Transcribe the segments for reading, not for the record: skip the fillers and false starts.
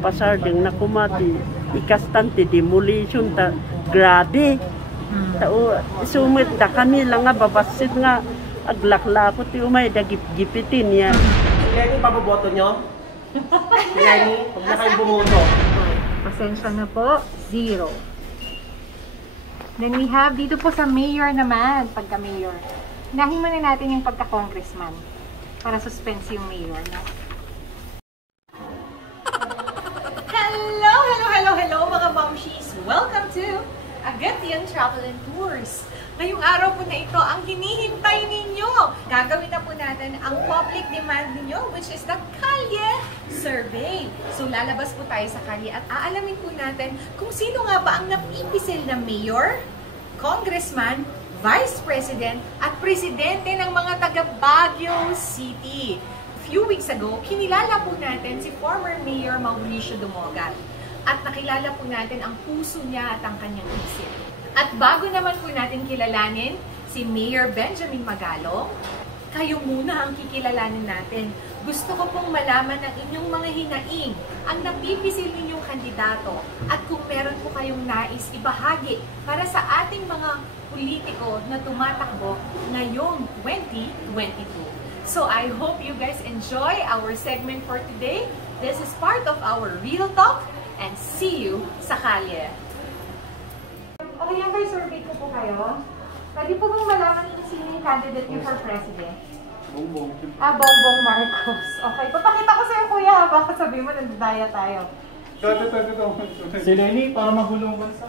pasar ding nakumati ikastante demolition ta grabe. Tao sumit da kanila nga babasit nga aglakla ko ti umay dagip-gipitin niya. Lenny, paboboto nyo? Lenny, huwag na kayong bumoto. Pasensya na po, 0. Then we have dito po sa mayor naman, pagka-mayor. Nahin muna natin yung pagka-congressman para suspense yung mayor. No? Hello mga mamshies! Welcome to Agatian Travel and Tours. Ngayong araw po na ito ang hinihintay ninyo. Gagawin na po natin ang public demand ninyo, which is the Kalye Survey. So lalabas po tayo sa kalye at aalamin po natin kung sino nga ba ang napipisil na mayor, congressman, vice president at presidente ng mga taga Baguio City. Few weeks ago, kinilala po natin si former Mayor Mauricio Dumogat. At nakilala po natin ang puso niya at ang kanyang isip. At bago naman po natin kilalanin si Mayor Benjamin Magalong, kayo muna ang kikilalanin natin. Gusto ko pong malaman ang inyong mga hinaing, ang napipisil ninyong kandidato, at kung meron po kayong nais ibahagi para sa ating mga politiko na tumatakbo ngayong 2022. So I hope you guys enjoy our segment for today. This is part of our Real Talk, and see you sa kalye. Okay, yung guys, survey ko po kayo. Pwede po bang malaman kung sino yung candidate niyo for president? Bongbong. Bongbong Marcos. Okay, papakita ko sa'yo kuya, baka sabihin mo nandadaya tayo. Si Lenny, para mahulong bansa.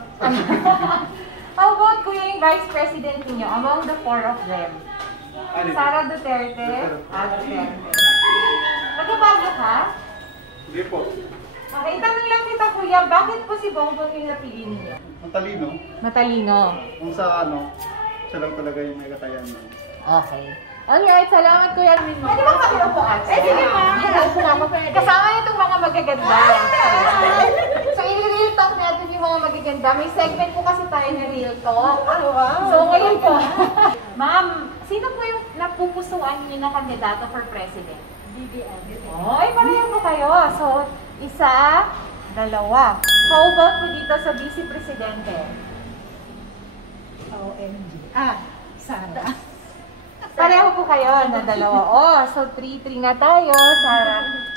How about kuya yung vice president niyo among the 4 of them? Sara Duterte? Duterte. Nagbabago ka? Hindi po. Okay, tanong lang kita kuya, bakit po si Bongbong yung napili niyo? Matalino. Matalino. Kung sa siya lang talaga yung may katayan. Okay. Alright, salamat kuya Armin mo. Pwede ba pakiupo ka? Sige ma. Kasama nitong mga magaganda. So, i-real talk natin yung mga magaganda. May segment po kasi tayo na real talk. So, ngayon po. Ma'am, sino po yung napupusuan niyo na kandidato for president? BBM. Oy, pareho po kayo. So, isa, dalawa. How about po dito sa vice presidente? OMG. Sara. Pareho po kayo na dalawa. Oh, so 3-3 na tayo.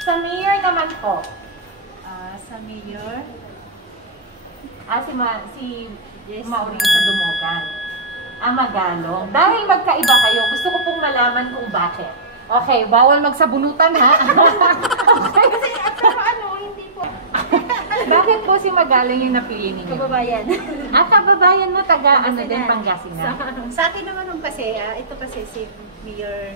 Sa mayor naman po. Sa mayor? Si Mauricio Dumogan. Magalong. Dahil magkaiba kayo, gusto ko pong malaman kung bakit. Okay, bawal magsabunutan ha. Okay. Kasi at saka hindi po. Bakit po si Magalong yung napili ninyo? Kababayan. Kababayan mo, taga din Pangasinan. Sa akin naman kasi, ito kasi si Mayor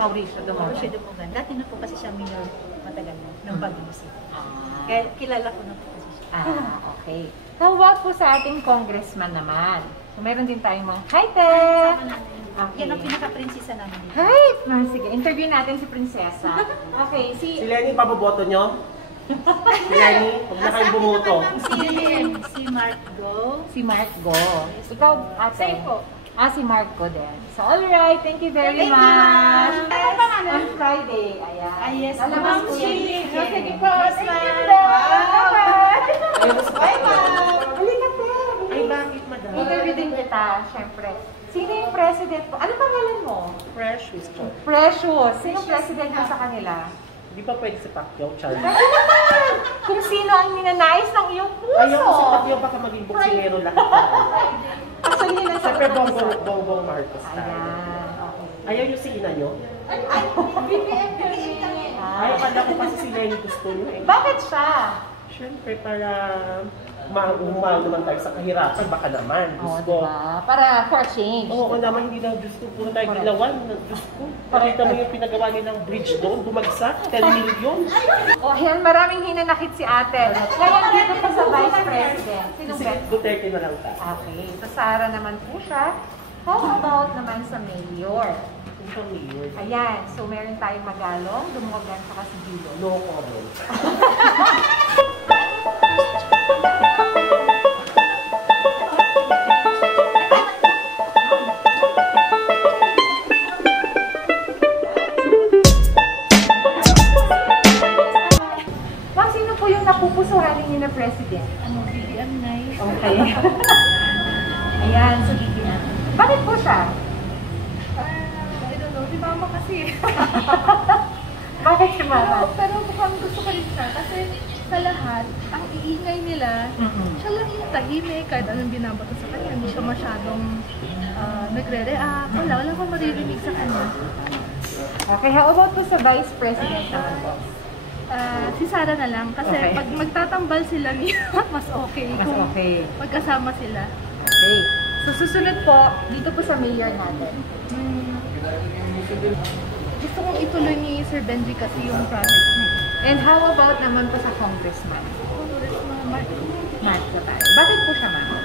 Mauricio Dumogan. Dati na po kasi siya mayor matagal na, ng Baguio City. Kaya kilala ko na po kasi siya. Okay. How about po sa ating congressman naman? So, meron din tayong mga hi, Okay. Yan ang pinaka-prinsesa namin dito. Hi! Sige, interview natin si Prinsesa. Okay, Si Lenny, paboboto nyo? Si Lenny, huwag na kayong bumoto. Si Mark Go. Si Mark Go. Ikaw, ate? Same po. Si Mark Go din. So, alright. Thank you very much. On Friday. Ayan. Yes. Lalabas po yan. Sige po, Thank you, Bye-bye. Ay, bakit, madam? Interview din kita, syempre. Sino yung president po? Ano pangalan mo? Precious ko. Precious. Sino president mo sa kanila? Hindi pa pwede si Pacquiao, Charlie. Ano naman? Kung sino ang ninanais ng iyong puso. Ayaw ko si Pacquiao, baka maging boksingero lahat. Actually, nasa Siyempre, Bongbong Marcos tayo. Ayan, okay. Ayaw nyo si ina nyo? BBM Ay, pala ko kasi si Lenny gusto nyo eh. Bakit siya? Siyempre, para umahal naman tayo sa kahirapan, baka naman. Diyos ko. Diba? Para for change. Oo naman, hindi na Diyos ko. Puro tayo ginawan. Diyos ko. Pakita mo yung pinagawa niya ng bridge doon, bumagsak, 10 million. Ayan, maraming hinanakit si ate. Ngayon dito pa sa Vice President. Sino Si ba? Duterte na lang tayo. Okay, so Sara naman po siya. How about naman sa Mayor? Kung siya mayor. Ayan, so meron tayong Magalong, Dumogan, saka si Gilo. No comment. napupusuhan niyo na president? Ano, BBM na eh. Okay. Ayan, so BBM. Bakit po siya? I don't know, si mama kasi. Bakit si Mama? Pero mukhang gusto ko rin siya kasi sa lahat, ang iingay nila, siya lang yung tahimik kahit anong binabato sa kanya. Hindi siya masyadong nagre-react. Wala kang maririnig sa kanya. Okay, how about po sa Vice President naman po? Si Sara na lang kasi Okay. pag magtatambal sila niya, mas okay. Mas Kung okay. magkasama sila. Okay. So susunod po, dito po sa mayor natin. Gusto kong ituloy ni Sir Benji kasi yung project niya. And how about naman po sa congressman? Congressman Mark. Marco tayo. Bakit po siya, ma'am?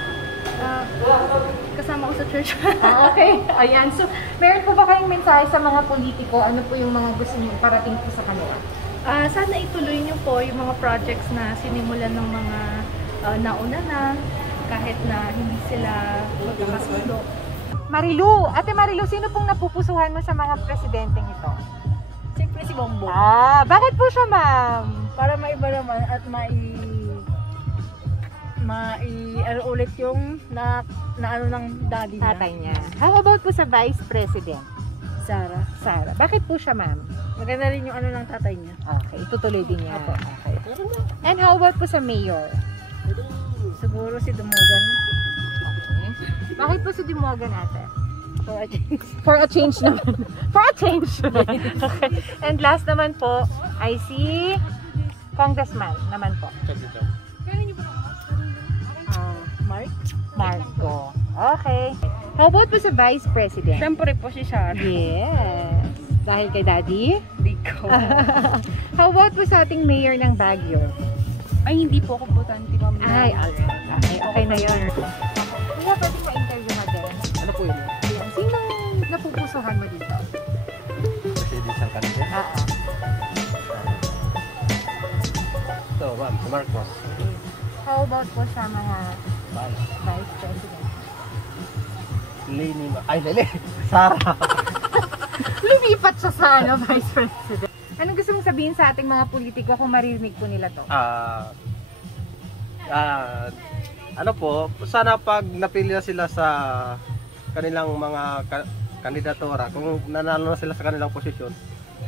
Kasama ko sa church. Okay. Ayan. So, meron po ba kayong mensahe sa mga politiko? Ano po yung mga gusto niyo parating po sa kanila? Sana ituloy niyo po yung mga projects na sinimulan ng mga nauna na kahit na hindi sila magkakasundo. Marilu! Ate Marilu, sino pong napupusuhan mo sa mga presidenteng ito? Siyempre si Bongbong. Bakit po siya, ma'am? Para maiba naman at ano ulit yung na ano ng daddy niya. Tatay niya. How about po sa Vice President? Sara. Sara. Bakit po siya, ma'am? Maganda rin yung ano ng tatay niya. Okay, itutuloy din niya. Opo. Okay. And how about po sa mayor? Siguro si Dumogan. Okay. Bakit po si Dimogan natin? So, I think For a change naman. For a change. Okay. And last naman po ay si Congressman naman po. Mark. Marco. Okay. How about po sa Vice President? Siyempre po si Sara. Yes. Dahil kay Daddy? Hindi ko. How about po sa ating mayor ng Baguio? Ay, hindi po ako botante, ma'am. Ay, alright. Okay na yun. Kuya, pwede ma-interview natin? Ano po yun? Sinong napupusuhan mo dito? Mercedes ang kanila. Oo. Ito, ma'am, si Marcos. How about po sa mga Bye. Vice President? Leni, Leni! Sara! Lumipat siya sa Vice President. Anong gusto mong sabihin sa ating mga politiko kung maririnig po nila to? Ano po, sana pag napili na sila sa kanilang mga kandidatura, kung nanalo na sila sa kanilang posisyon,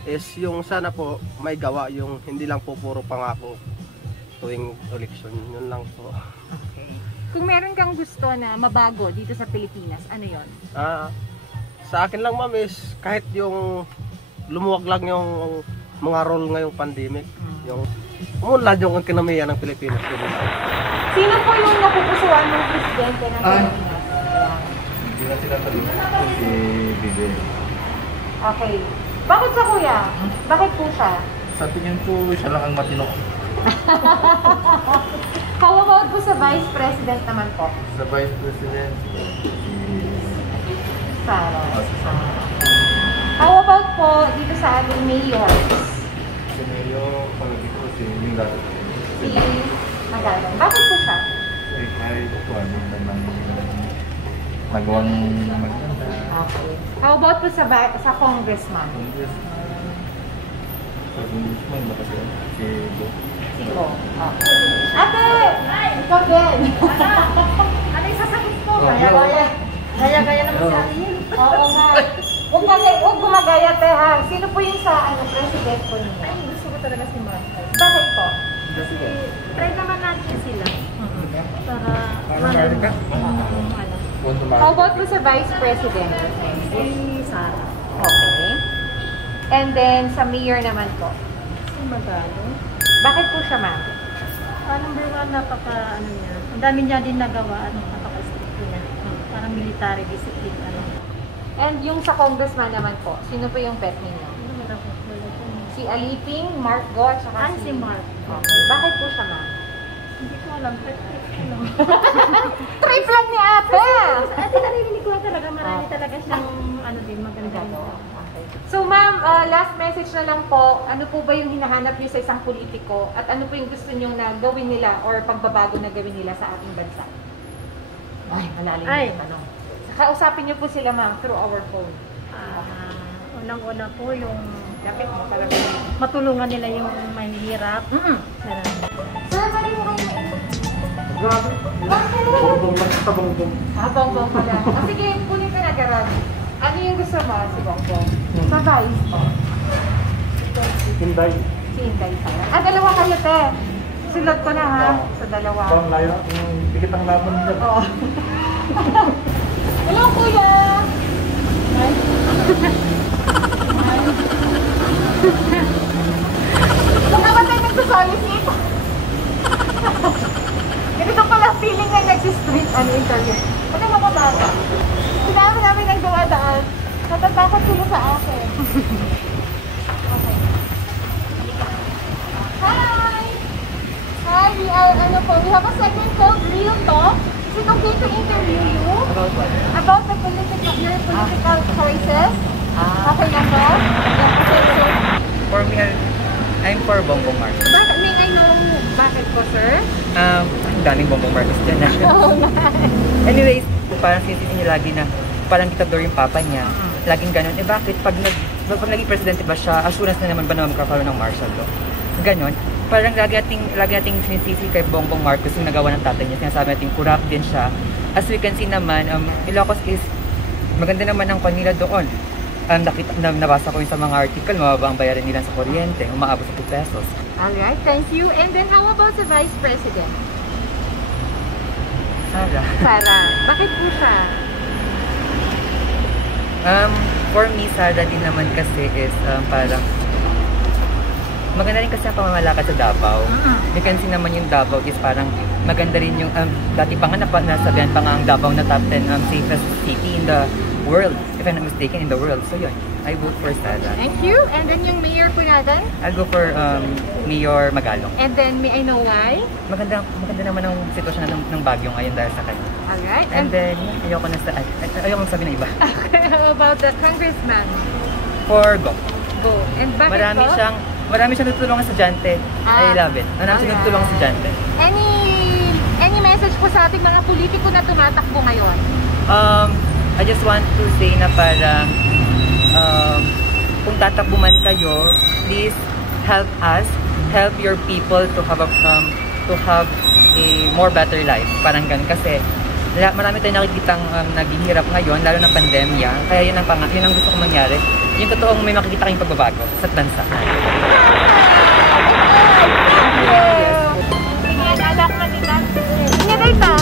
is yung sana po may gawa, yung hindi lang po puro pangako tuwing election, yun lang po. Okay. Kung meron kang gusto na mabago dito sa Pilipinas, ano yon? Sa akin lang ma'am is kahit yung lumuwag lang yung mga role ngayong pandemic, yung umunlad yung ekonomiya ng Pilipinas. Sino po yung napupusuan ng presidente ng Pilipinas? Hindi na sila talaga si BBM. Okay. Bakit siya, kuya? Bakit po siya? Sa tingin ko, siya lang ang matino. How about po sa Vice President naman po? Sa Vice President, Sara. si Sara. How about po dito sa ating mayor? Si Mayo, palagi ko si Mingado. Si Magalong. Bakit po siya? Eh, kahit ito, ano naman nagawang maganda. Okay. How about po sa congressman? Congressman. Sa Congressman, baka si Bo. Sigo. Okay. Ate! Ikaw din! Ano yung sasagot ko? Gaya naman sa atin. Oo nga. Huwag gumagaya, te, ha? Sino po yung sa president po niyo? Ay, gusto ko talaga si Marcos. Bakit po? Kasi try naman natin sila. Para How about po sa vice president? si Sara. Okay. And then sa mayor naman po. Si Magalo. Bakit po siya, ma'am? Number one, ano niya. Ang dami niya din nagawa. Napaka-strict niya. Parang military discipline. And yung sa congressman naman po, sino po yung pet ninyo? Ano meron ko? Si Aliping, Mark Go, at saka Si Mark. Okay. Bakit po siya, ma'am? Hindi ko alam. Ano? Trip lang ni ate! Ate, narinig ko talaga. Marami talaga siyang ano din, maganda rin. Okay. So ma'am, last message na lang po, ano po ba yung hinahanap niyo sa isang politiko at ano po yung gusto niyo na gawin nila or pagbabago na gawin nila sa ating bansa? Ay, malalim yung tanong. Kausapin niyo po sila, ma'am, through our phone. Unang-una po yung Dapat mo talaga. Matulungan nila yung mahihirap. Sir, pwede mo kayo maikot? Grabe. Bongbong lang sa bongbong. Bongbong pala. Sige, kunin ka na, Garad. Ano yung gusto mo, si Bongbong? Sa Vice. Hinday. Si Hinday Sara. Dalawa kayo, te. Silot ko na, ha? Sa dalawa. Pang laya. Dikit ang laban nila. Oo. Hello, kuya! Baka ba tayo nagsasolicit? Ganito pala feeling na nagsistreet interview. Huwag na makabata. Sinabi namin ang dumadaan. Natatakot sila sa akin. Okay. Hi! Hi, we have a segment called Real Talk. Is it okay to interview you? About your political choices? Okay na po? Okay, so, For me, I'm for Bongbong Marcos. bakit, may I know bakit po, sir? Ang daming Bongbong Marcos dyan. Anyways, parang sinisisi niya lagi na parang ditador yung papa niya. Laging ganun. Bakit? Pag naging presidente ba siya, assurance na naman ba na magkakaroon ng martial law? Ganon. Parang lagi nating sinisisi kay Bongbong Marcos yung nagawa ng tatay niya. Sinasabi natin, corrupt din siya. As we can see naman, Ilocos is maganda naman ang kanila doon. Nabasa ko yung sa mga article, mababa ang bayaran nila sa kuryente, umaabot sa 2 pesos. Alright, thank you. And then how about the Vice President? Sara. Bakit po siya? For me, Sara din naman kasi is parang maganda rin kasi ang pamamalakad sa Davao. You can see naman yung Davao is parang maganda rin yung dati pa nga nasabihan pa nga ang Davao na top 10 safest city in the world, if I'm not mistaken, in the world. So yun, I vote for Sara. Thank you. And then yung mayor po natin? I'll go for Mayor Magalong. And then may I know why? Maganda naman ang sitwasyon ng Baguio ngayon dahil sa kanya. Alright. And then, ayoko na sabi ng iba. Okay, how about the congressman? For Go. Go. And bakit Marami siyang tutulungan sa estudyante. I love it. Marami siyang tutulungan sa estudyante. Any message po sa ating mga politiko na tumatakbo ngayon? I just want to say na parang kung tatakbo man kayo, please help us, help your people to have a more better life. Parang ganun kasi marami tayong nakikitang naghihirap ngayon, lalo ng pandemya. Kaya yun ang gusto kong mangyari. Yung totoong may makikita kayong pagbabago sa bansa. Alak na nila. Hindi na ito.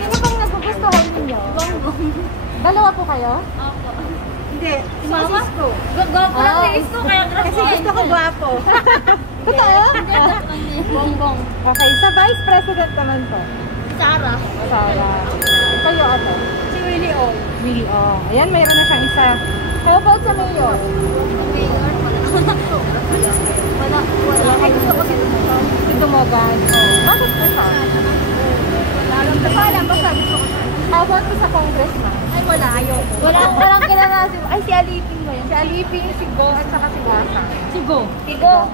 Sino bang nagugustuhan ninyo? Bongbong. Dalawa po kayo? Opo. Hindi. Si Francisco. Gwapo lang si Isko, kaya Kasi gusto ko gwapo. Totoo? Bongbong. Okay, sa Vice President naman po. Sara. Sara. Kayo ate? Si Willie O. Willie O. Ayan, mayroon na siyang isa. How about sa mayor? Mayor, wala. Ay, gusto ko si Dumogan. Si Dumogan. Bakit po siya? Alam, basta gusto ko siya. How about po sa congressman? Ay, wala, ayoko. Walang kilala si... Ay, si Aliping ba yan? Si Aliping, si Go, at saka si Wasa. Si Go. Si Go.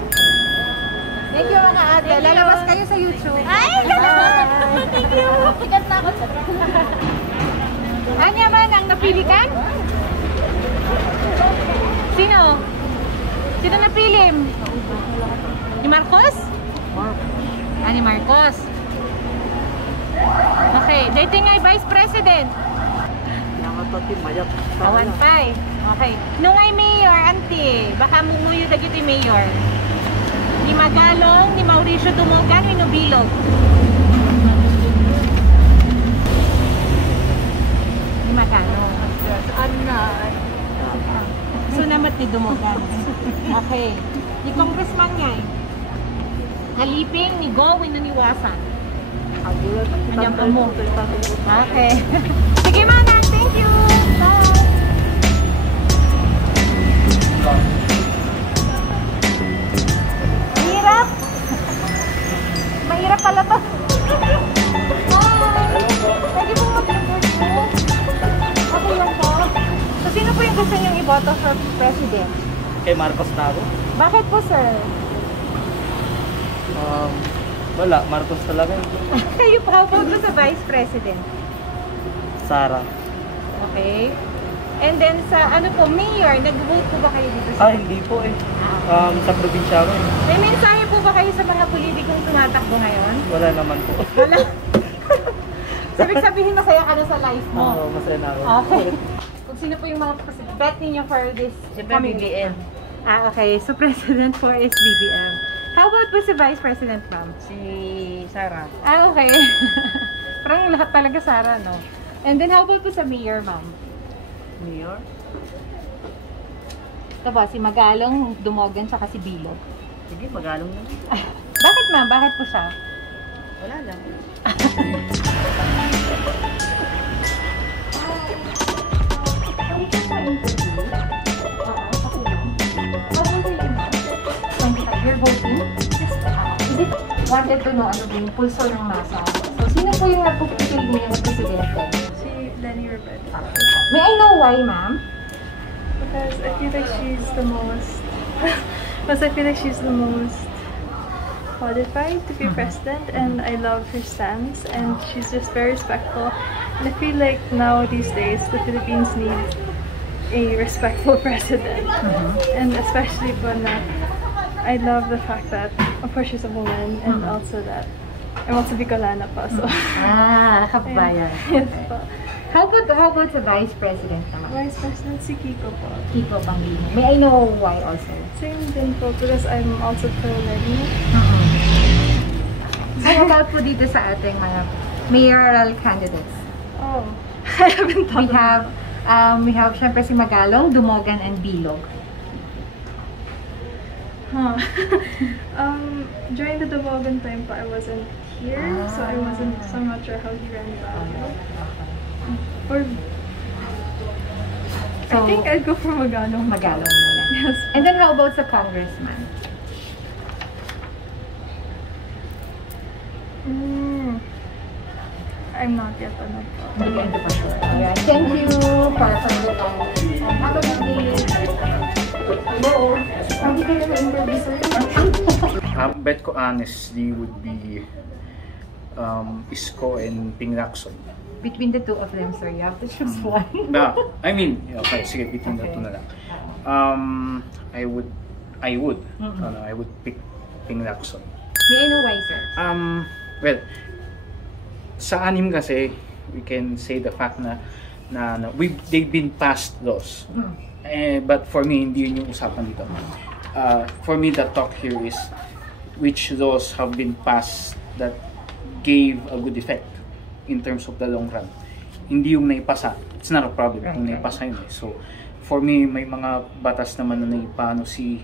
Thank you mga ate. Thank you. Lalabas kayo sa YouTube. Ay, salamat. Thank you. Sikat na ako sa Anya man ang napilikan? Sino? Sino napilim? Ni Marcos? Ni Marcos. Okay, dating ay Vice President. Awan pa eh. Okay. Nung ay Mayor, auntie, baka mumuyo dagiti Mayor. Ni Magalong, ni Mauricio Dumogan, ni Nobilog. Ni Magalong. Saan na? So namat ni Dumogan. Okay. Ni Congressman niya eh. Aliping, ni Go, winaniwasan. Anyang pa mo. Okay. Sige manang, thank you. Bye. Mahirap. Mahirap pala to. Hi. Pwede pong mag-report po. Okay lang po. So, sino po yung gusto niyong iboto for president? Kay Marcos na ako. Bakit po, sir? Wala, Marcos talaga. Kayo po, how about po sa vice president? Sara. Okay. And then sa ano po, mayor, nag-vote po ba kayo dito sa... Hindi po eh. Sa probinsya ko eh. May mensahe po ba kayo sa mga politikong tumatakbo ngayon? Wala naman po. Wala. So, ibig sabihin masaya ka na sa life mo? Oo, masaya na ako. Okay. Kung sino po yung mga bet ninyo for this coming BBM? Okay. So, President for is BBM. How about po si Vice President, ma'am? Si Sara. Okay. Parang lahat talaga Sara, no? And then, how about po sa Mayor, ma'am? Mayor? Ito ba, si Magalong, Dumogan, saka si Bilog. Sige, Magalong na. Bakit, ma'am? Bakit po siya? Wala lang. You're voting? Is it wanted to know ano yung pulso ng masa? So, sino po yung nagpupipil niyo ng presidente? Si Leni Robredo. May I know why, ma'am? Because I feel like she's the most... qualified to be president, and I love her stance, and she's just very respectful. And I feel like now these days the Philippines need a respectful president, and especially when I love the fact that of course she's a woman, and also that I'm also Bicolana pa, so Kabayan. yes po. How about the vice president naman? Vice President si Kiko po. Kiko Pangilinan. May I know why also? Same din po, because I'm also pro-Leni. How about po dito sa ating mga mayoral candidates? Oh, I haven't thought We have syempre si Magalong, Dumogan, and Bilog. During the Dumogan time pa, I wasn't here, so I'm not sure how he ran about. I think I'd go for Magalong. Magalong muna. Yes. And then how about sa congressman? I'm not yet on that. Alright, thank you para sa mga have a good day. Hello. Sabi kayo na interview, sir? Bet ko honestly would be Isko and Ping Lacson. Between the two of them, sir, you have to choose one. I mean, okay, sige, between the two na lang. I would pick Ping Lacson. May I know why, sir? Well, sa anim kasi, we can say the fact na they've been passed laws. But for me, hindi yun yung usapan dito. For me, the talk here is which laws have been passed that gave a good effect in terms of the long run. Hindi yung naipasa. It's not a problem kung naipasa yun. So, for me, may mga batas naman na naipano si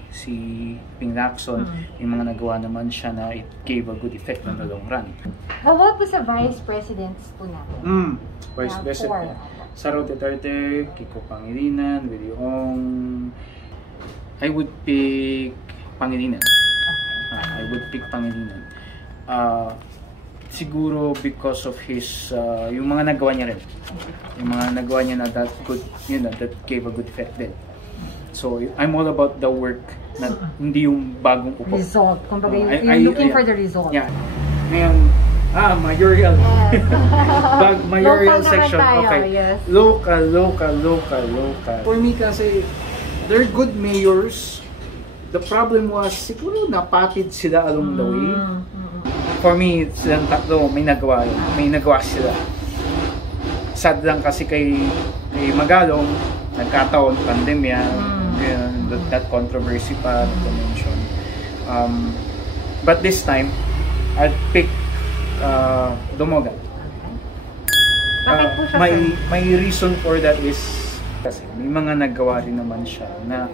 Ping Lacson. May mga nagawa naman siya na it gave a good effect in the long run. How about po sa vice presidents po natin? Vice President. Sara Duterte, Kiko Pangilinan, Willie Ong. I would pick Pangilinan. I would pick Pangilinan. Siguro because of his yung mga nagawa niya rin. Yung mga nagawa niya na that gave a good effect din. So I'm all about the work, na hindi yung bagong upo. Result. Kumbaga you're looking for the result. Yeah. Ngayon, mayoral. Yes. Mayoral local section. Tayo, okay. Yes. Local. For me kasi, they're good mayors. The problem was, siguro napatid sila along the way. For me, silang tatlo, may nagawa sila. Sad lang kasi kay Magalong, nagkataon, pandemya, that controversy pa, to mention. But this time, I'd pick Dumogan. Bakit po siya, My reason for that is kasi may mga nagawa rin naman siya na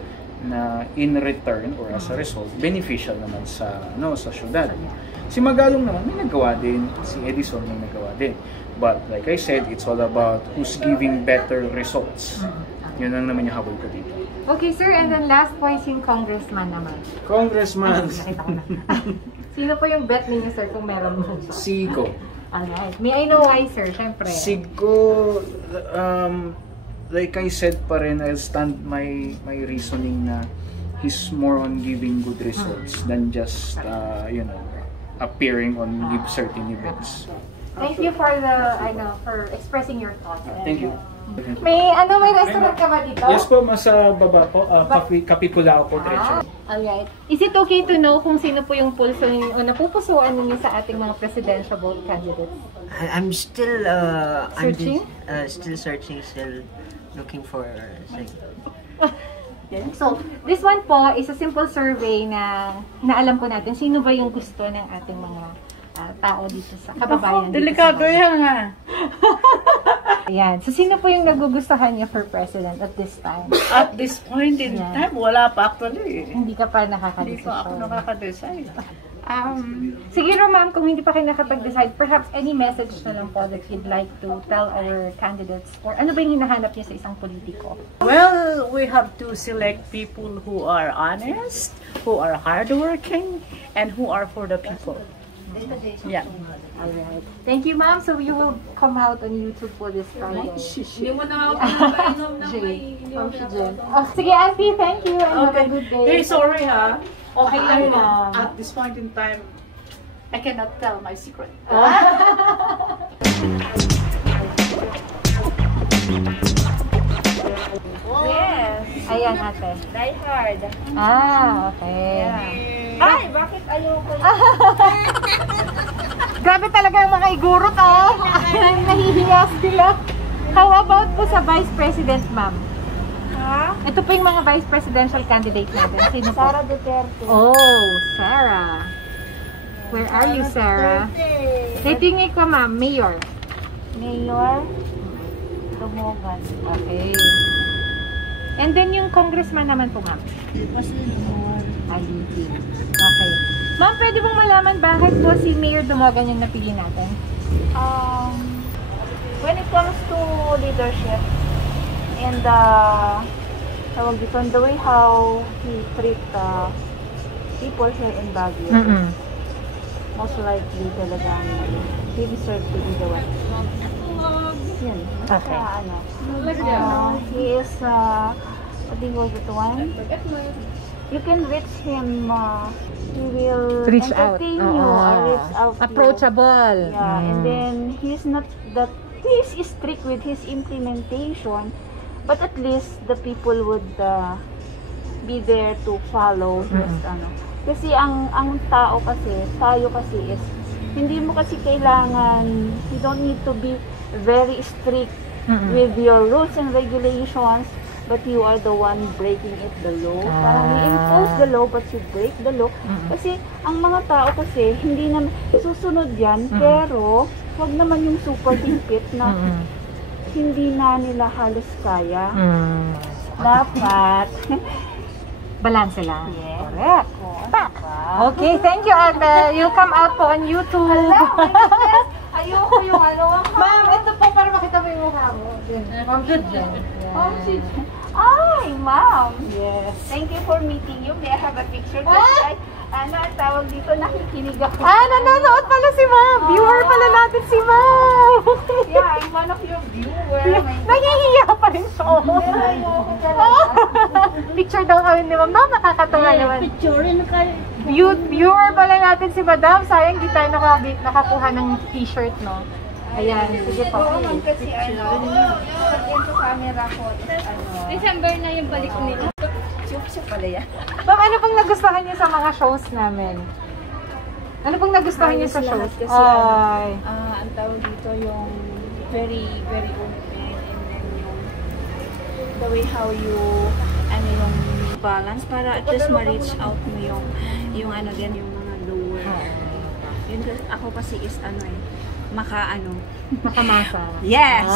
in return or as a result beneficial naman sa syudad. Si Magalong naman may nagawa din, si Edison may nagawa din. But like I said, it's all about who's giving better results. Yun lang naman yung habol ko dito. Okay, sir, and then last point yung congressman naman. Congressman. Sino po yung bet ninyo, sir, kung meron mo? Sigo. Alright. May I know why, sir? Siyempre. Sigo, like I said pa rin, I'll stand my reasoning na he's more on giving good results than just, appearing on certain events. Thank you for for expressing your thoughts. Thank you. May restaurant ka ba dito? Yes po, mas baba po. Kapipulao po, diretso. Alright. Is it okay to know kung sino po yung pulso o napupusuan ninyo sa ating mga presidential vote candidates? I'm still Searching? Still searching, still looking for So, this one po is a simple survey na alam po natin sino ba yung gusto ng ating mga tao dito sa kababayan. Delikado yan ha. Ayan. So, sino po yung nagugustuhan niya for president at this time? At this point in time, wala pa actually. Hindi ka pa Hindi nakaka-decide. pa ako nakaka-decide. Siguro ma'am, kung hindi pa kayo nakapag-decide, perhaps any message na lang po that you'd like to tell our candidates or ano ba yung hinahanap niyo sa isang politiko? Well, we have to select people who are honest, who are hardworking, and who are for the people. Yeah. Alright. Thank you, ma'am. So you will come out on YouTube for this Friday. Hindi mo na ako pinapainom ng may... Sige, Auntie, thank you and have a good day. Hey, sorry ha. Okay lang ma'am. At this point in time, I cannot tell my secret. Yes. Ayan, ate. Die hard. Okay. Ay, bakit ayoko? Grabe talaga yung mga igurot, oh. Nahihiya sila. How about po sa Vice President, ma'am? Ha? Ito po yung mga Vice Presidential candidate natin. Sino po? Sara Duterte. Oh, Sarah. Where are you, Sarah? Titingin ko, ma'am. Mayor. Mayor Dumogan. Okay. And then yung congressman naman po, ma'am. Alipin. Okay. Ma'am, pwede pong malaman bakit po si Mayor Dumogan yung napili natin? When it comes to leadership and the way how he treat people here in Baguio, most likely talaga he deserves to be the one. Yun. Okay. He is what do you call it one? You can reach him. He will Reach out. entertain you. Reach out. Approachable. Yeah, and then he's not that he's strict with his implementation, but at least the people would be there to follow his Kasi ang tayo kasi is hindi mo kasi kailangan, you don't need to be very strict with your rules and regulations, but you are the one breaking it, the law. Parang you impose the law but you break the law. Kasi ang mga tao kasi hindi naman susunod yan, pero wag naman yung super higpit na hindi na nila halos kaya. Dapat balance lang. yes. Correct. Okay, thank you, Ate. You'll come out po on YouTube. Ayoko yung Ma'am, ito po para makita mo yung mukha mo. Ma'am, good dyan. Ay, ma'am. Yes. Thank you for meeting you. May I have a picture? Kasi ang tawag dito, nakikinig ako. Nanonood pala si Ma'am. Viewer pala natin si Ma'am. Yeah, I'm one of your viewers. Nahihiya pa rin siya. Picture daw kami ni Ma'am. Ma'am, nakakatawa naman. Picturein kayo. Viewer pala natin si Madam. Sayang di tayo nakakuha ng t-shirt, no? Ayan, sige po. Oo, ma'am, kasi lagyan ko camera ko. December na yung balik nila. Siya pala yan. Ma'am, ano pang nagustuhan niyo sa mga shows namin? Ano pang nagustuhan niyo sa shows? Kasi ang tawag dito yung very, very open, and then yung the way how you yung balance para at least ma-reach out mo yung din yung mga lower. Yun ako kasi is Makamasa. Yes!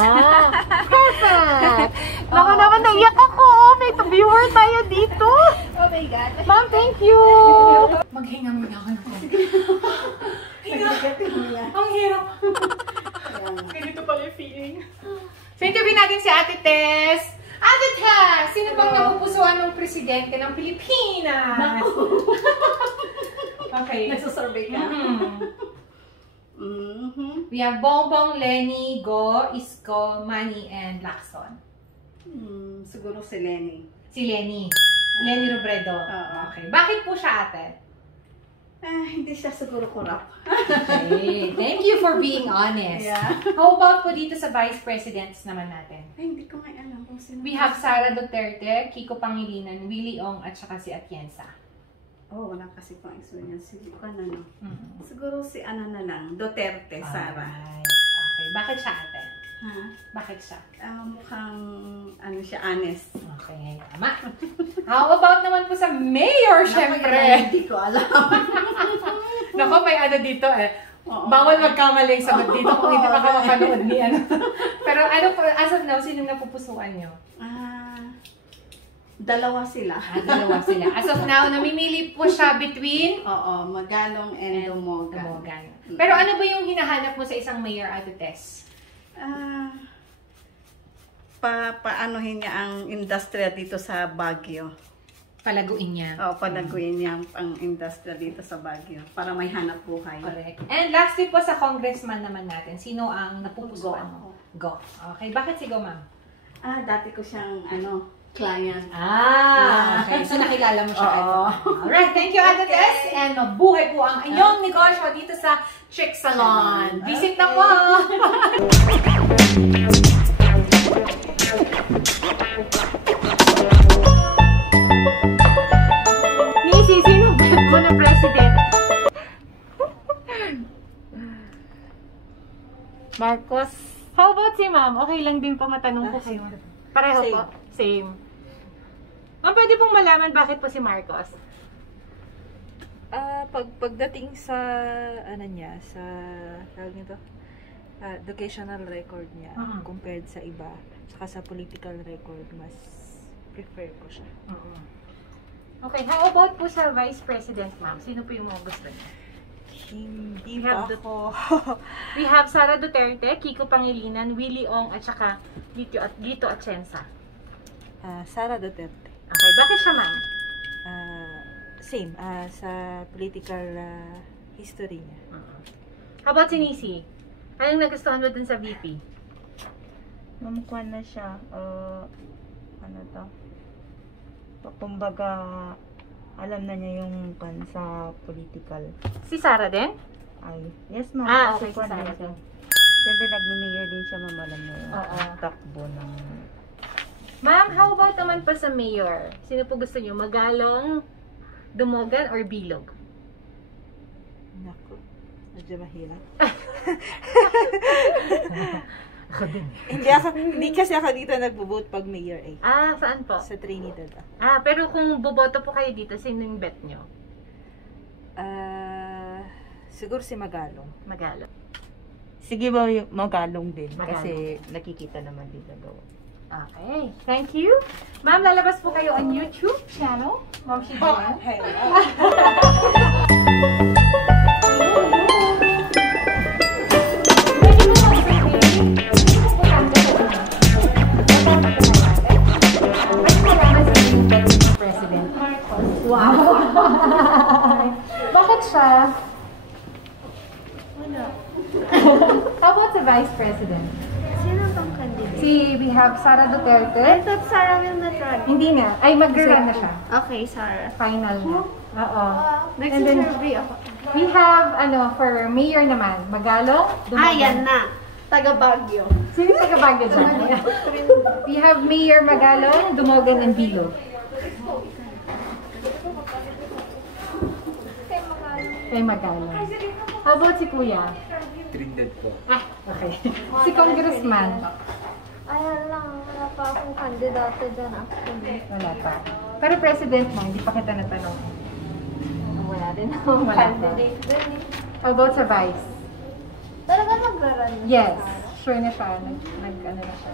Perfect! Naku naman, naiyak ako. May viewer tayo dito. Oh my God. Ma'am, thank you. Maghinga muna ako ng konti. Ang hirap. Ganito pala yung feeling. So, interview natin si Ate Tess. Ate Tess, sino bang napupusuan ng presidente ng Pilipinas? Okay. Nagsasurvey ka? We have Bongbong, Lenny, Go, Isko, Manny, and Lacson. Siguro si Lenny. Si Lenny. Lenny Robredo. Okay. Bakit po siya, ate? Hindi siya siguro kurap. Okay. Thank you for being honest. Yeah. How about po dito sa vice presidents naman natin? Ay, hindi ko nga alam kung sino. We have Sara Duterte, Kiko Pangilinan, Willie Ong, at saka si Atienza. Oh, wala kasi pang experience. Siguro si ano na lang, Duterte, Sara. Okay. Bakit siya, ate? Ha? Bakit siya? Mukhang ano siya, honest. Okay, tama. How about naman po sa mayor, syempre? Hindi ko alam. Naku, may ano dito eh. Bawal magkamali yung sagot dito kung hindi pa ka mapanood ni ano. Pero ano po, as of now, sino napupusuan nyo? Dalawa sila. Dalawa sila. As of now, namimili po siya between? Oo, Magalong and Dumogan. Pero ano ba yung hinahanap mo sa isang mayor, Ate Tess? Paanohin niya ang industriya dito sa Baguio. Palaguin niya. Oo, palaguin niya ang industriya dito sa Baguio para may hanap buhay. Correct. And lastly po sa congressman naman natin, sino ang napupusuan mo? Go. Okay. Bakit si Go, ma'am? Dati ko siyang client. Okay. So nakilala mo siya. Alright. Thank you, Ate Tess. And mabuhay po ang inyong negosyo dito sa Chick Salon. Visit na po! Nisi, sino bet mo na president? Marcos. How about si ma'am? Okay lang din po matanong po kayo. Pareho po? Same. Ma'am, pwede pong malaman bakit po si Marcos? Pagdating sa ano niya, sa tawag nito, educational record niya compared sa iba, saka sa political record, mas prefer ko siya. Okay, how about po sa Vice President, ma'am? Sino po yung mga gusto niya? Hindi pa ako. We have Sara Duterte, Kiko Pangilinan, Willie Ong, at saka Gito Atienza. Sara Duterte. Okay, bakit siya, ma'am? Same, sa political history niya. How about si Nisi? Anong nagustuhan mo dun sa VP? Mamukha na siya, ano to? Kumbaga, alam na niya yung sa political. Si Sara din? Ay, yes ma'am. Okay, si Sara din. Siyempre, nag-mayor din siya, ma'am. Alam niya yung takbo ng... Ma'am, how about naman pa sa mayor? Sino po gusto niyo? Magalong, Dumogan, or Bilog? Naku, medyo mahirap. Hindi kasi ako dito nagbo-vote pag mayor eh. Saan po? Sa Trinidad. Pero kung boboto po kayo dito, sino yung bet nyo? Siguro si Magalong. Magalong. Sige ba yung Magalong din? Magalong. Kasi nakikita naman din na gawa. Okay, thank you. Ma'am, lalabas po kayo on YouTube channel. Ma'am Shijian. Wow! Bakit siya? Wala. How about the Vice President? Sino bang candidate? We have Sara Duterte. I thought Sara will not run. Hindi na. Ay, mag-run na siya. Okay, Sara. Final na. Oo. Next survey ako. We have, for mayor naman, Magalong. Yan na. Taga Baguio. Sino taga Baguio dyan? We have Mayor Magalong, Dumogan, and Bilog. Kay Magalong. How about si Kuya? Trinidad po. Okay. Si Congressman? Ayan lang, wala pa akong kandidato dyan actually. Wala pa. Pero President mo, hindi pa kita natanong. Wala din akong candidate dun eh. How about sa Vice? Talaga nagra-run na Yes. Sure na siya. Nag-ano na siya.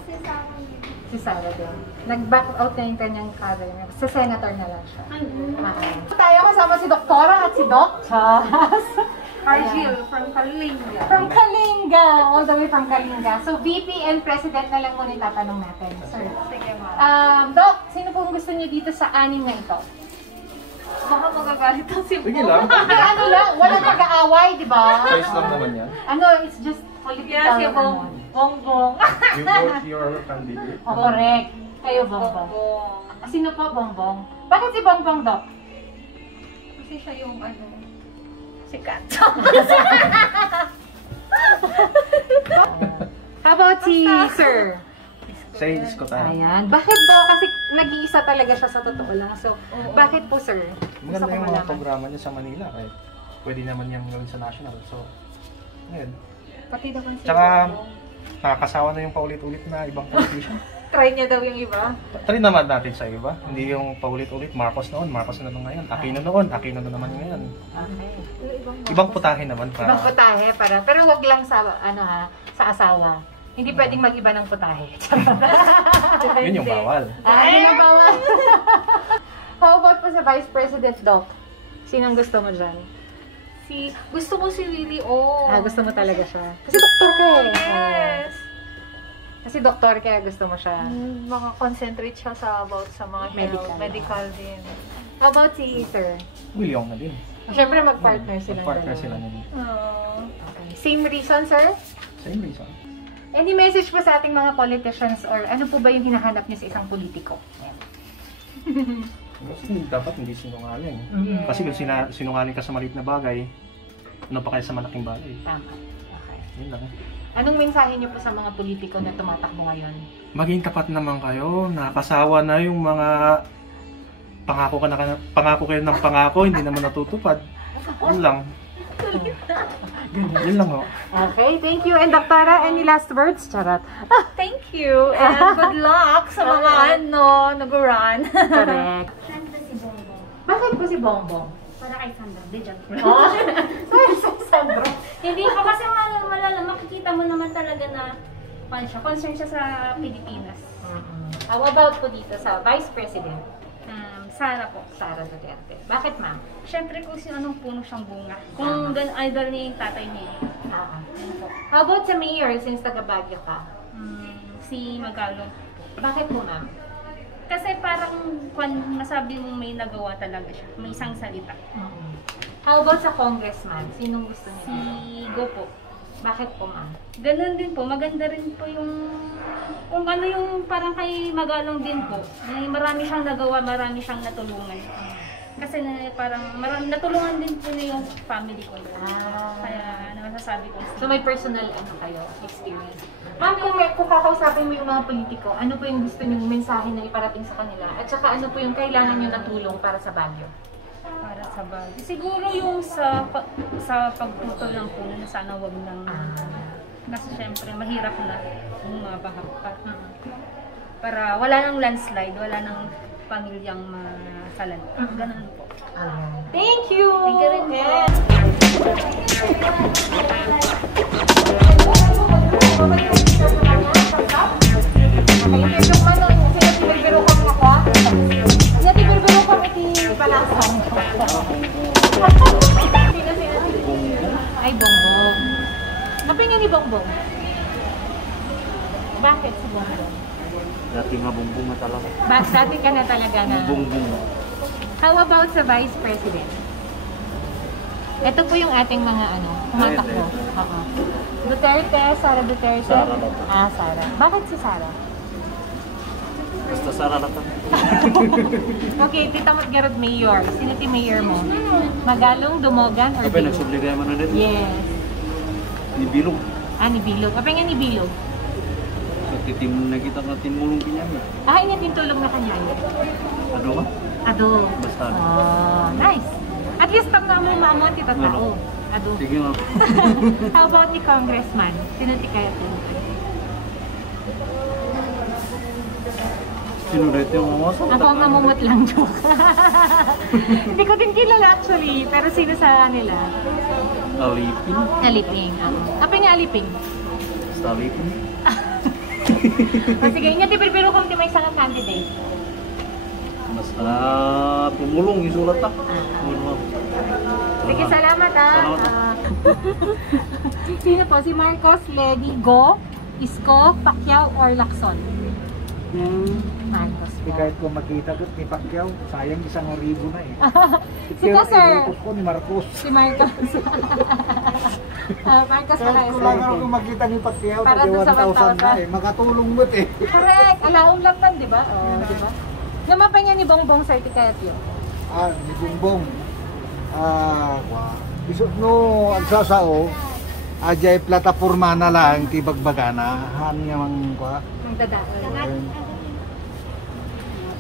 Si Sara din. Nag-back out na yung kanyang career. Sa senator na lang siya. Tayo kasama si Doktora at si Doc Chas. Argil from Kalinga. From Kalinga. All the way from Kalinga. So, VP and President na lang muna itatanong natin. Sir. Sige, ma'am. Doc, sino pong gusto niyo dito sa anim na ito? Baka magagalit ang si Sige lang. Ano lang, walang mag-aaway, di ba? Choice lang naman yan. It's just political. Yes, yung Bongbong. You vote your candidate. Correct. Kayo, Bongbong. Sino po, Bongbong? Bakit si Bongbong, Doc? Kasi siya yung sikat. How about si Sir? Say, Isko tayo. Ayan. Bakit po? Kasi nag-iisa talaga siya sa totoo lang. So, bakit po, Sir? Maganda yung mga programa niya sa Manila. Kahit pwede naman niyang gawin sa national. So, ngayon. Pati naman si Tsaka, nakakasawa na yung paulit-ulit na ibang politician. Try niya daw yung iba. Try naman natin sa iba. Hindi yung paulit-ulit, Marcos noon, Marcos na naman ngayon. Aquino noon, Aquino na naman ngayon. Okay. Ibang putahe naman. Ibang putahe, pero wag lang sa, sa asawa. Hindi pwedeng mag-iba ng putahe. Yun yung bawal. Yun yung bawal. How about po sa Vice President, Doc? Sinong gusto mo dyan? Gusto ko si Willie gusto mo talaga siya. Kasi doktor ka eh. Yes! Kasi doktor kaya gusto mo siya. Maka-concentrate siya sa mga medical din. How about si Sir? William na din. Siyempre mag-partner sila. Mag-partner sila na din. Okay. Same reason, Sir? Same reason. Any message po sa ating mga politicians or ano po ba yung hinahanap niyo sa isang politiko? Dapat hindi sinungaling. Kasi kung sinungaling ka sa maliit na bagay, ano pa kaya sa malaking bagay? Tama. Okay. Yun lang. Anong mensahe niyo po sa mga politiko na tumatakbo ngayon? Maging tapat naman kayo. Nakasawa na yung mga pangako kayo ng pangako, hindi naman natutupad. Yun lang. Yun lang ho. Okay, thank you. And Doktora, any last words? Charot. Thank you and good luck sa mga nag-run. Correct. Siyempre si Bongbong. Bakit po si Bongbong? Para kay Sandra. Di dyan. Sandro. Hindi ko kasi makikita mo naman talaga na concerned siya sa Pilipinas. How about po dito sa Vice President? Sara po. Sara Duterte. Bakit, ma'am? Siyempre kung anong puno siyang bunga. Kung idol niya yung tatay niya. How about sa mayor since taga-Baguio ka? Si Magalong. Bakit po, ma'am? Kasi parang masabi mo may nagawa talaga siya. May isang salita. How about sa congressman? Sinong gusto niya? Si Go po. Bakit po, ma'am? Ganun din po. Maganda rin po yung kung ano yung parang kay Magalong din po. Marami siyang nagawa, marami siyang natulungan. Kasi parang natulungan din po niya yung family ko. Kaya masasabi ko. So may personal kayo experience. Ma'am, kung kakausapin mo yung mga politiko, ano po yung gusto niyong mensahe na iparating sa kanila? At saka ano po yung kailangan niyo na tulong para sa Baguio? Para sa Baguio. Siguro yung sa pagputol ng puno na sana wag nang kasi syempre mahirap na yung mga baha. Para wala nang landslide, wala nang pamilyang masalan. Ganun po. Thank you! Thank you rin po. Ay, Bongbong. Kapingin ni Bongbong. Bakit si Bongbong? Dati nga Bongbong na talaga. Dati ka na talaga na. Bongbong. How about sa Vice President? Ito po yung ating mga tumatakbo. Duterte, Sara Duterte. Sara. Sara. Bakit si Sara? Basta Sara lang. Okay, Tita Garod Mayor. Sino ti Mayor mo? Magalong, Dumogan, or Apa Bilog? nagsubligay man na din? Yes. Ni Bilog. Ni Bilog. Apa nga ni Bilog? So, titim na kita nga tinmulong kinyami. Inya tintulong na kanya. Ado ba? Ado. Basta. Nice. At least pag nga mo maamon, tita tao. Ado. Sige nga. How about ni Congressman? Sino ti kaya ito? Sino na ito yung mamasa? Ako ang mamumot lang, joke. Hindi ko din kilala actually, pero sino sa nila? Aliping. Aliping. Apa nga Aliping? Basta Aliping. Sige, nga pero kung may isang candidate. Basta tumulong isulat ta. Sige, salamat Sino po? Si Marcos, Ledy, Go, Isko, Pacquiao, or Lacson? Marcos po. Kahit kung makita ko ni Pacquiao, sayang 1,000 na eh. Sika, sir? Ko ni Marcos. Si Marcos. Marcos pa kayo, Kung sir. lang ako makita ni Pacquiao, Para pag doon sa 1,000 na eh. Makatulong mo eh. Correct. Alaong lang man, di ba? Di ba? Namapay nga ni Bongbong, sir, ti kayat yun. Ni Bongbong. No, agsasao, ajay plataforma na lang, tibagbagana. Han nga mang kwa. Magdadaan.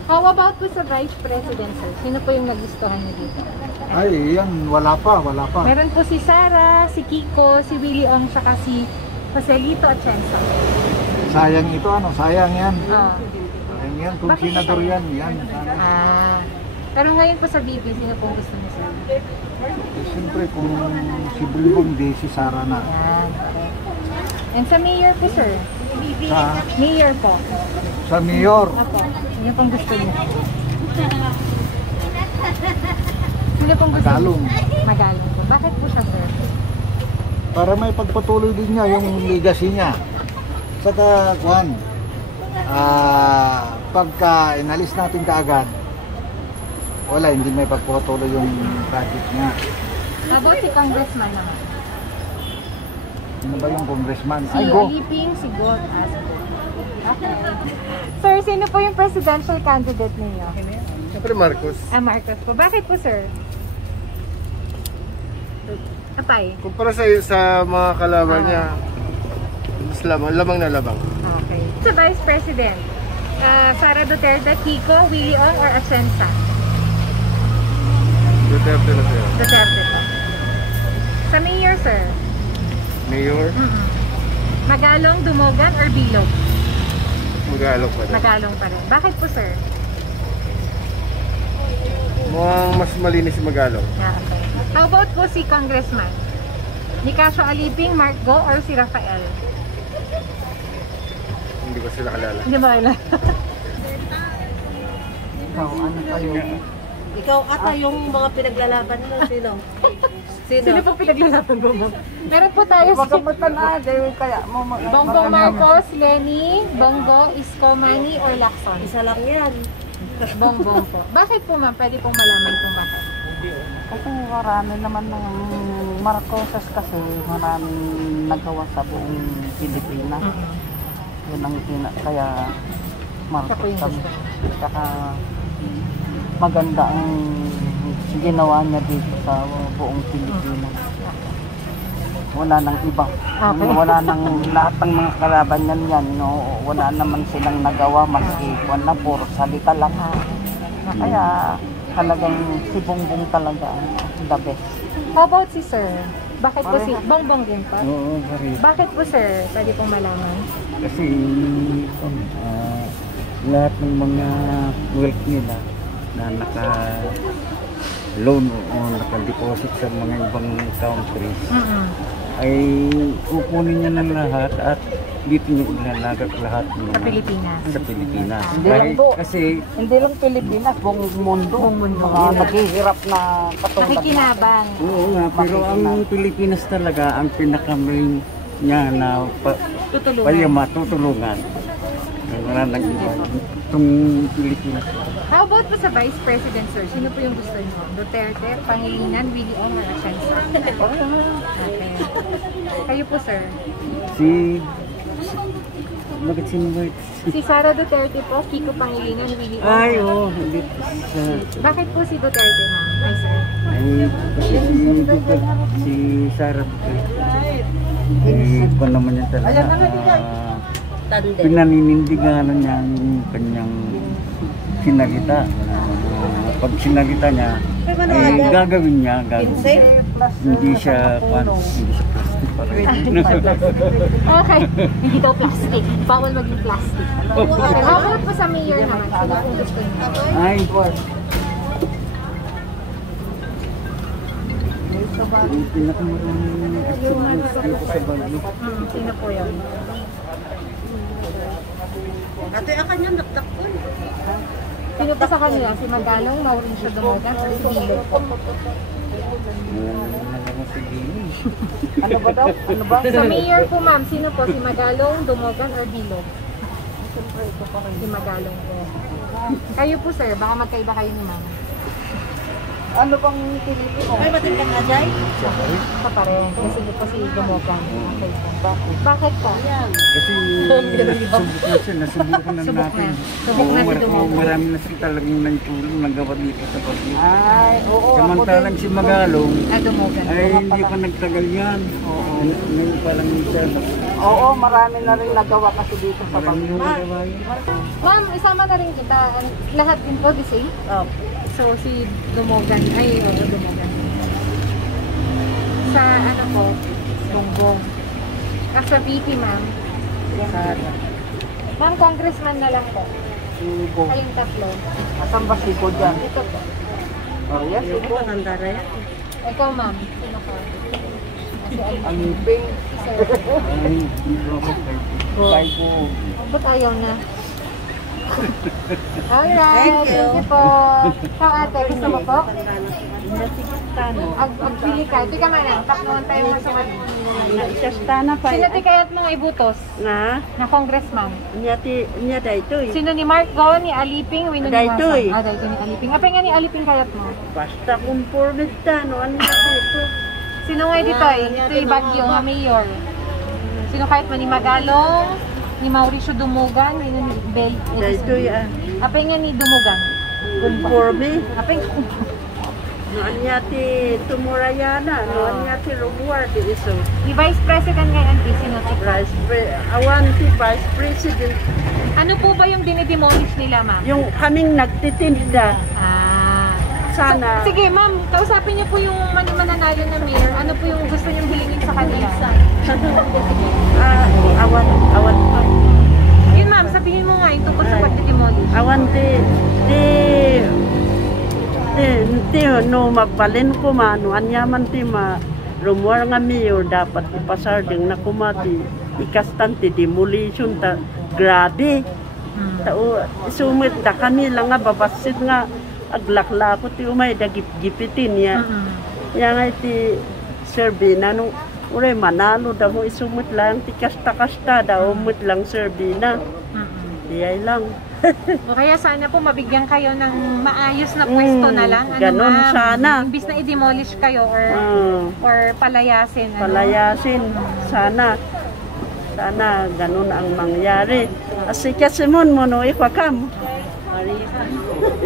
How about po sa Vice President, sir? Sino po yung nagustuhan niyo dito? Ay, yan, wala pa. Meron po si Sara, si Kiko, si Willie Ong, saka si Joselito Atienza. Sayang ito, sayang yan. Sayang yan, kung bakit senador yan. Pero ngayon po sa BP, sino po gusto niyo, sir? Siyempre, kung si Bulbong di, si Sara na. And sa mayor po, sir? Sa mayor po. Sa mayor? Apo. Sino pong gusto niyo? Sino pong gusto Magalong. Magalong po. Bakit po siya, sir? Para may pagpatuloy din niya yung legacy niya. Saka, Juan, pagka inalis natin kaagad, wala, hindi may pagpatuloy yung project niya. Abo si congressman naman. Sino ba yung congressman? Si Aliping, si Gold Asco. Okay. Sir, sino po yung presidential candidate ninyo? Siyempre Marcos. Marcos po. Bakit po, sir? Apay? Kumpara sa mga kalaban niya, mas lamang na lamang. Okay. Sa Vice President, Sara Duterte, Kiko, Willie Ong, or Atienza? Duterte na sa'yo. Duterte po. Sa mayor, sir? Mayor? Magalong, Dumogan, or Bilog? Magalong pa rin. Magalong pa rin. Bakit po, sir? Mukhang mas malinis si Magalong. Okay. How about po si Congressman? Ni Casio Aliping, Mark Go, or si Rafael? Hindi ko sila kalala. Hindi ba kalala? Ikaw, ano kayo? Ikaw ata yung mga pinaglalaban mo, sino? Sino po pinaglalaban mo? Meron po tayo kaya mo Bongbong Marcos, Lenny, Bongo, Isko, Manny, or Lacson? Isa lang yan. Bongbong po. Bakit po, ma'am? Pwede pong malaman kung bakit. Kasi marami naman ng Marcoses kasi maraming nagawa sa buong Pilipinas. Yun ang kaya Marcos kami. Saka maganda ang ginawa niya dito sa buong Pilipinas. Wala nang iba. Wala nang lahat ng mga kalaban niyan yan. No? Wala naman silang nagawa maski wala puro salita lang. Kaya talagang si Bongbong talaga the best. How about si sir? Bakit po si Bongbong din pa? Oo, pareho. Bakit po sir? Pwede pong malaman. Kasi lahat ng mga wealth nila na naka-loan o naka-deposit sa mga ibang countries ay kukunin niya ng lahat at dito niya ilalagak lahat sa Pilipinas. Sa Pilipinas. Kasi hindi lang Pilipinas, buong mundo. Mga naghihirap na katulad. Nakikinabang. Oo nga, pero ang Pilipinas talaga ang pinaka-main niya na tutulungan. Wala nang iba. Itong Pilipinas. How about po sa Vice President, sir? Sino po yung gusto niyo? Duterte, Pangilinan, Willie Ong, or Atienza? Okay. Kayo po, sir? Bakit sino ba? Si Sara Duterte po, Kiko Pangilinan, Willie Ong. Ay, oo. Bakit po si Duterte, ma'am? Ay, sir. Kasi si Sara Duterte. Kung naman yan talaga. Pinaninindigan niya yung kanyang sinagita. Pag sinagita niya, ay gagawin niya. Hindi siya plastic pa rin. Okay. Hindi daw plastic. Bawal maging plastic. Okay. How about po sa mayor naman? Sino kung gusto niyo? Ay, pinakamaraming dito sa Baguio. Sino po yun? Ate, akan yung naktakon. Sino pa sa kanila? Si Magalong, Mauricio Dumogan, or si Bilog po? Ano ba daw? Ano ba? Sa mayor po, ma'am, sino po? Si Magalong, Dumogan, or Bilog? Si Magalong po. Kayo po, sir, baka magkaiba kayo ni ma'am. Ano bang pinili mo? May matindang ajay? Sa pa rin. Kasi hindi po si Dumogan. Okay po. Bakit po? Kasi nasubukan na natin. Subok na si Dumogan. Marami na sila talagang nagtulong, nagawa dito sa Baguio. Ay, oo. Samantalang si Magalong, Dumugan. ay hindi pa nagtagal yan. Ngayon pa lang siya. Oo, marami na rin nagawa kasi dito sa Bangka. Ma'am, isama na rin kita. Lahat din po the same? So, si Dumugan. Ay, Dumugan. Sa ano po? Bongbong. Sa VP, ma'am. Ma'am, congressman na lang po. Kayong tatlo. Asan ba si ko dyan? Ito po. Yes, ito. Nandara yan. Ikaw, ma'am. Sino ka? Aliping. Sir. Ay, dito ako. Bye po. Ba't ayaw na? Alright. Thank you po. Ikaw, ate. Gusto mo po? Agpili ka. Ito ka man. Taknuhan tayo mo sa Sino ti kayat mong ibutos? Na congressman? Niya dayto eh. Sino ni Mark Go, ni Aliping, Wino ni Dayto eh. Dayto ni Aliping. Apa nga ni Aliping kayat mo? Basta conformit ta, no? Ano ito? Sino nga dito eh? Ito yung Baguio, nga mayor. Sino kahit mo ni Magalong, ni Mauricio Dumugan, ni Bel. Dayto yan. Apa nga ni Dumugan? Conforme. Apa nga Noan niya ti Tumurayana, noan niya ti Romuald iso. Ni Vice President ngayon, sino ti? Awan ti Vice President. Ano po ba yung dinidemolish nila, ma'am? Yung kaming nagtitinda. Sana. So, sige, ma'am, kausapin niyo po yung mananalo na mayor. Ano po yung gusto niyong hilingin sa kanila? Awan pa. Yun, ma'am, sabihin mo nga yung tungkol sa pagdidemolish. Awan no mapalin ko mano anyaman ti ma rumor nga mayor dapat ipasar ding na kumati ikastante demolition ta grade tao sumit da kanila nga babasit nga aglakla ko ti umay dagip-gipitin ya ya nga ti Serbina no ure manalo da mo isumit lang ti kasta-kasta da umit lang Serbina diyay lang. O kaya sana po mabigyan kayo ng maayos na pwesto na lang. Ano, ganon sana. Imbis na i-demolish kayo or palayasin. Palayasin. Sana. Sana ganon ang mangyari. Kasi kasi mo no ikwakam.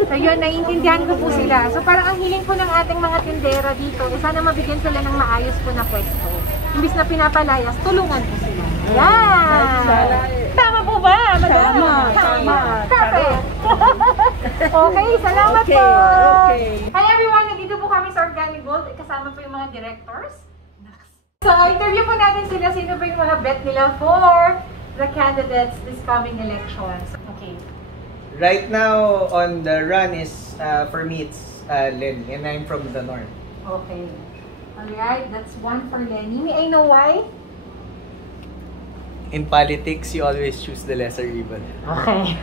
So yun, naiintindihan ko po sila. So parang ang hiling po ng ating mga tindera dito, sana mabigyan sila ng maayos po na pwesto. Imbis na pinapalayas, tulungan po sila. Yan! Tama po ba? Tama. Okay, salamat po. Hi everyone, nandito po kami sa Organic Gold. Kasama po yung mga directors. So, interview po natin sila. Sino ba yung mga bet nila for the candidates this coming elections? Okay. Right now, on the run is, for me, it's Lenny, and I'm from the north. Okay. Alright, that's one for Lenny. May I know why? In politics, you always choose the lesser evil. Okay.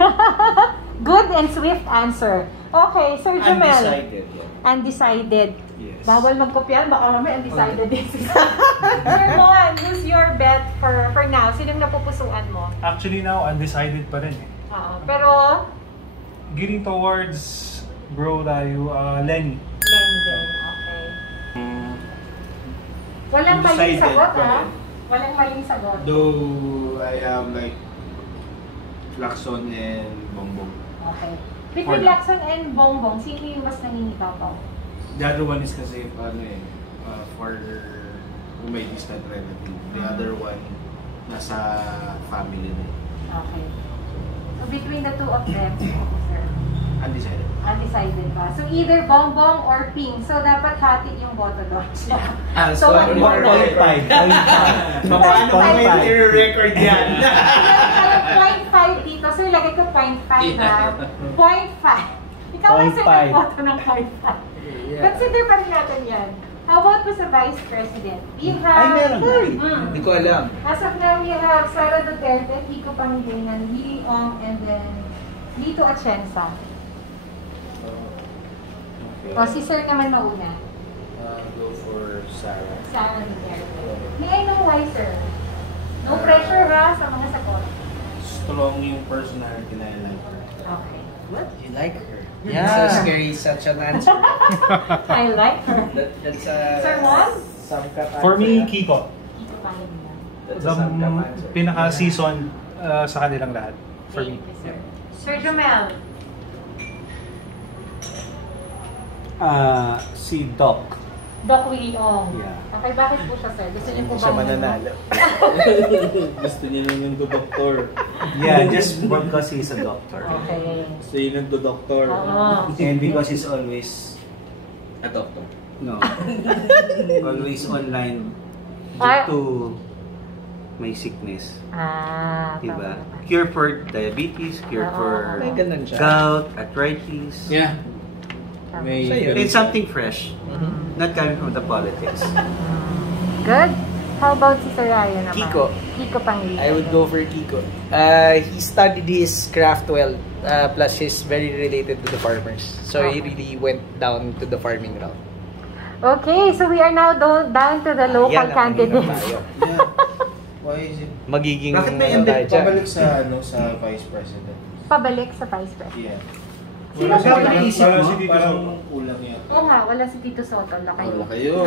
Good and swift answer. Okay, Sir Jamel. Undecided. Yeah. Undecided. Yes. Bawal magkopyan, baka mamaya undecided din. Sir Mon, who's your bet for now? Sinong napupusuan mo? Actually now, undecided pa rin eh. Pero? Getting towards bro tayo, Lenny. Lenny din, okay. Walang maling sagot ha? Walang maling sagot. Though I have like Lacson and Bongbong. Okay. Between Lacson and Bongbong, sino yung mas nangingibabaw? The other one is kasi for who may distant relative. The other one nasa family na. Okay. So between the two of them, sir? Undecided. Undecided ba? So either Bongbong or Ping. So dapat hati yung boto doon. So 1.5. Paano mo yung record yan? 0.5 dito. So ilagay ko 0.5 na. 0.5. Ikaw lang sa'yo ng boto ng 0.5. Consider pa rin natin yan. How about po sa Vice President? We have... Ay, meron. Hindi ko alam. As of now, we have Sara Duterte, Kiko Pangilinan, Willie Ong, and then Lito Atienza. O, si Sir naman mauna. Go for Sara. Sara Duterte. May I know why, sir? No pressure ha sa mga sagot. Strong yung personality na I like her. Okay. What? You like her? Yeah. So scary, such an answer. I like her. That's Sir Juan? For me, Kiko. Kiko Pangilinan. The pinaka-season sa kanilang lahat. For me. Sir Jomel. Si Doc. Doc Willie Ong. Yeah. Okay, bakit po siya, sir? Gusto niyo po Siya bang mananalo. Gusto niya lang yung doktor. Yeah, just because he's a doctor. Okay. Gusto niya ng doktor. And because he's always a doctor. No. Always online due to my sickness. Diba? Cure for diabetes, cure for gout, arthritis. Yeah. It's something fresh. Not coming from the politics. Good. How about si Sir Ryan naman? Kiko. Kiko Pangilinan. I would go for Kiko. He studied his craft well, plus he's very related to the farmers. So he really went down to the farming route. Okay, so we are now down to the local candidates. Yeah. Why is it? Magiging bakit may ended pabalik sa sa Vice President? Pabalik sa Vice President. Yeah. Sino po ba? Parang kulang yata. Oo nga, wala si Tito Soto. Wala kayo. Wala kayo.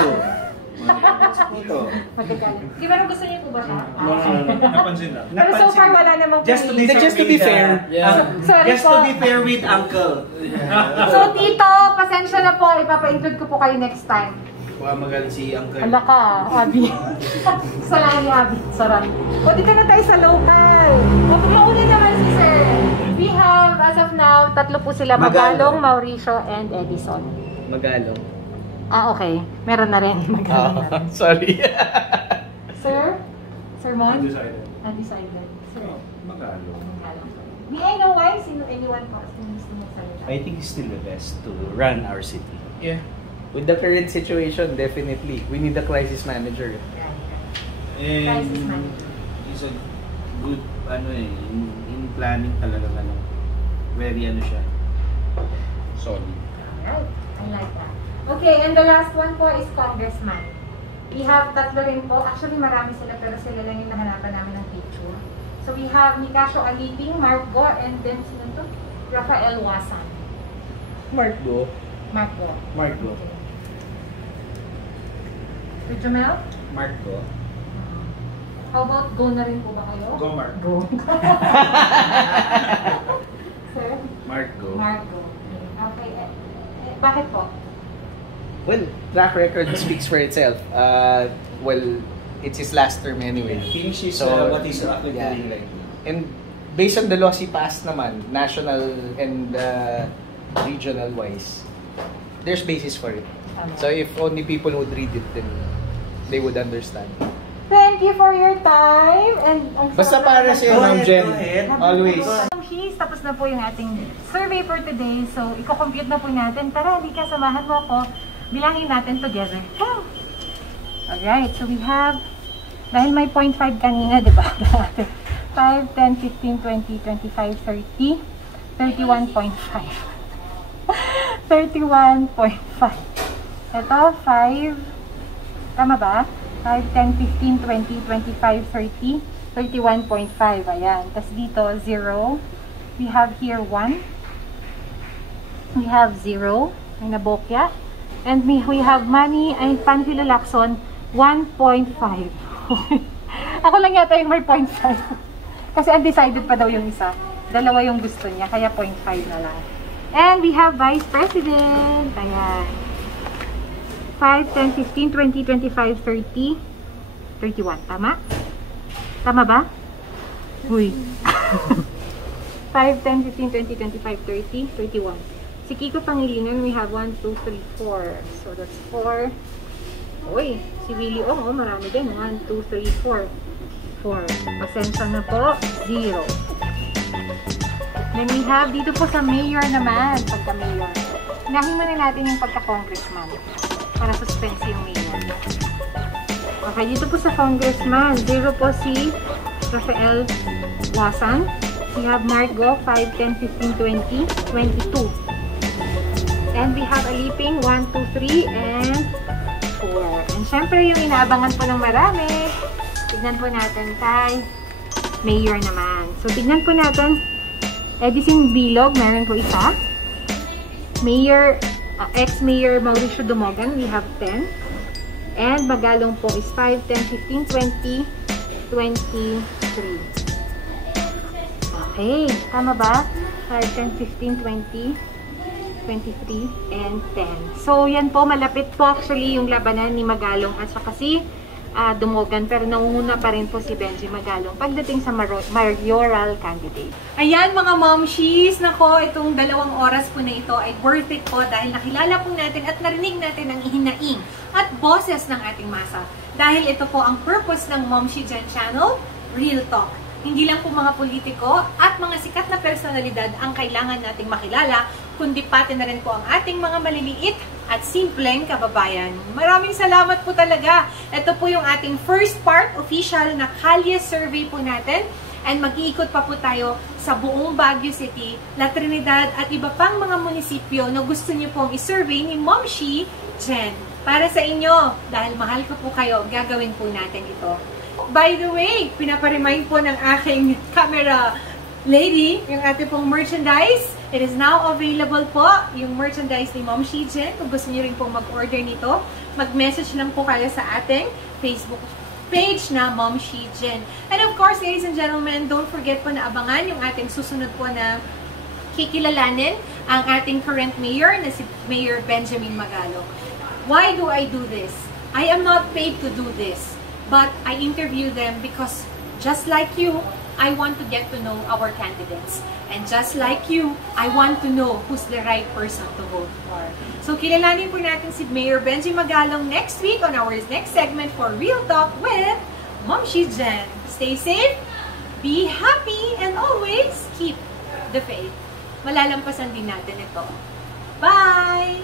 Magagaling. Di ba gusto niyo po ba siya? Napansin na. Pero so far wala namang Just to be fair. Sorry Just po. to be fair with Uncle. So Tito, pasensya na po. Ipapa-include ko po kayo next time. Baka magaling si Uncle. Ala ka, Abby. Salami, Abby. Sarap. O, dito na tayo sa local. O, mauna naman si Sir. We have, as of now, tatlo po sila. Magalong, Mauricio, and Edison. Magalong. Okay. Meron na rin. Magalong na rin. Sorry. Sir? Sir Mon? Undecided. Undecided. Sir? Magalong. May I know why? Anyone po? Sino magsalita? I think he's still the best to run our city. Yeah. With the current situation, definitely. We need a crisis manager. And he's a good, in planning talaga, very siya, solid. Alright, I like that. Okay, and the last one po is congressman. We have tatlo rin po. Actually, marami sila, pero sila lang yung nahanapan namin ng picture. So we have Nicasio Aliping, Mark Go, and then sino to? Rafael Wasan. Mark Go. Mark Go. Mark Go. Sir Jamel? Mark Go. How about go na rin po ba kayo? Go, Mark. Go. Sir? Mark Go. Mark Go. Okay. Bakit po? Well, track record speaks for itself. Well, it's his last term anyway. Finishes what he's actually doing right now. And based on the laws he passed naman, national and regional wise, there's basis for it. So if only people would read it, then they would understand. Thank you for your time. And basta para sa iyo, Ma'am Jen. Always. Tapos na po yung ating survey for today. So, i-compute na po natin. Tara, Lika, samahan mo ako. Bilangin natin together. Oh. Alright, so we have, dahil may 0.5 kanina, di ba? 5, 10, 15, 20, 25, 30, 31.5. 31.5. Ito, 5, tama ba? 5, 10, 15, 20, 25, 30, 31.5. Ayan. Tapos dito, 0. We have here 1. We have 0. May nabokya. And we have money ay Panfilo Lacson, 1.5. Ako lang yata yung may 0.5. Kasi undecided pa daw yung isa. Dalawa yung gusto niya, kaya 0.5 na lang. And we have Vice President. Ayan. 5, 10, 15, 20, 25, 30, 31. Tama? Tama ba? Uy. 5, 10, 15, 20, 25, 30, 31. Si Kiko Pangilinan, we have 1, 2, 3, 4. So that's 4. Uy, si Willie Ong, oh, marami din. 1, 2, 3, 4. 4. Pasensya na po, 0. Then we have dito po sa mayor naman, pagka-mayor. Hinahin muna natin yung pagka-congressman para suspense yung mayor. Okay, dito po sa congressman, 0 po si Rafael Wasan. We have Margo, 5, 10, 15, 20, 22. And we have Aliping, 1, 2, 3, and 4. And syempre, yung inaabangan po ng marami, tignan po natin kay mayor naman. So, tignan po natin, Edison Bilog, meron po isa. Mayor, ex-mayor Mauricio Dumogan, we have 10. And Magalong po is 5, 10, 15, 20, 23. Okay, tama ba? 5, 10, 15, 20, 23 and 10. So, yan po, malapit po actually yung labanan ni Magalong at saka si Dumogan, pero nangunguna pa rin po si Benji Magalong pagdating sa mayoral candidate. Ayan mga momshies, nako, itong 2 oras po na ito ay worth it po dahil nakilala po natin at narinig natin ang hinaing at boses ng ating masa. Dahil ito po ang purpose ng Momshi Jen Channel, Real Talk. Hindi lang po mga politiko at mga sikat na personalidad ang kailangan nating makilala, kundi pati na rin po ang ating mga maliliit at simpleng kababayan. Maraming salamat po talaga. Ito po yung ating first part, official na Kalye survey po natin. And mag-iikot pa po tayo sa buong Baguio City, La Trinidad at iba pang mga munisipyo na gusto niyo pong i-survey ni Momshi Jen. Para sa inyo, dahil mahal ko po kayo, gagawin po natin ito. By the way, pinaparemind po ng aking camera lady, yung ating pong merchandise. It is now available po, yung merchandise ni Momshi Jen. Kung gusto niyo rin pong mag-order nito, mag-message lang po kayo sa ating Facebook page na Momshi Jen. And of course, ladies and gentlemen, don't forget po na abangan yung ating susunod po na kikilalanin ang ating current mayor na si Mayor Benjamin Magalong. Why do I do this? I am not paid to do this, but I interview them because just like you, I want to get to know our candidates. And just like you, I want to know who's the right person to vote for. So, kilalanin po natin si Mayor Benji Magalong next week on our next segment for Real Talk with Momshi Jen. Stay safe, be happy, and always keep the faith. Malalampasan din natin ito. Bye!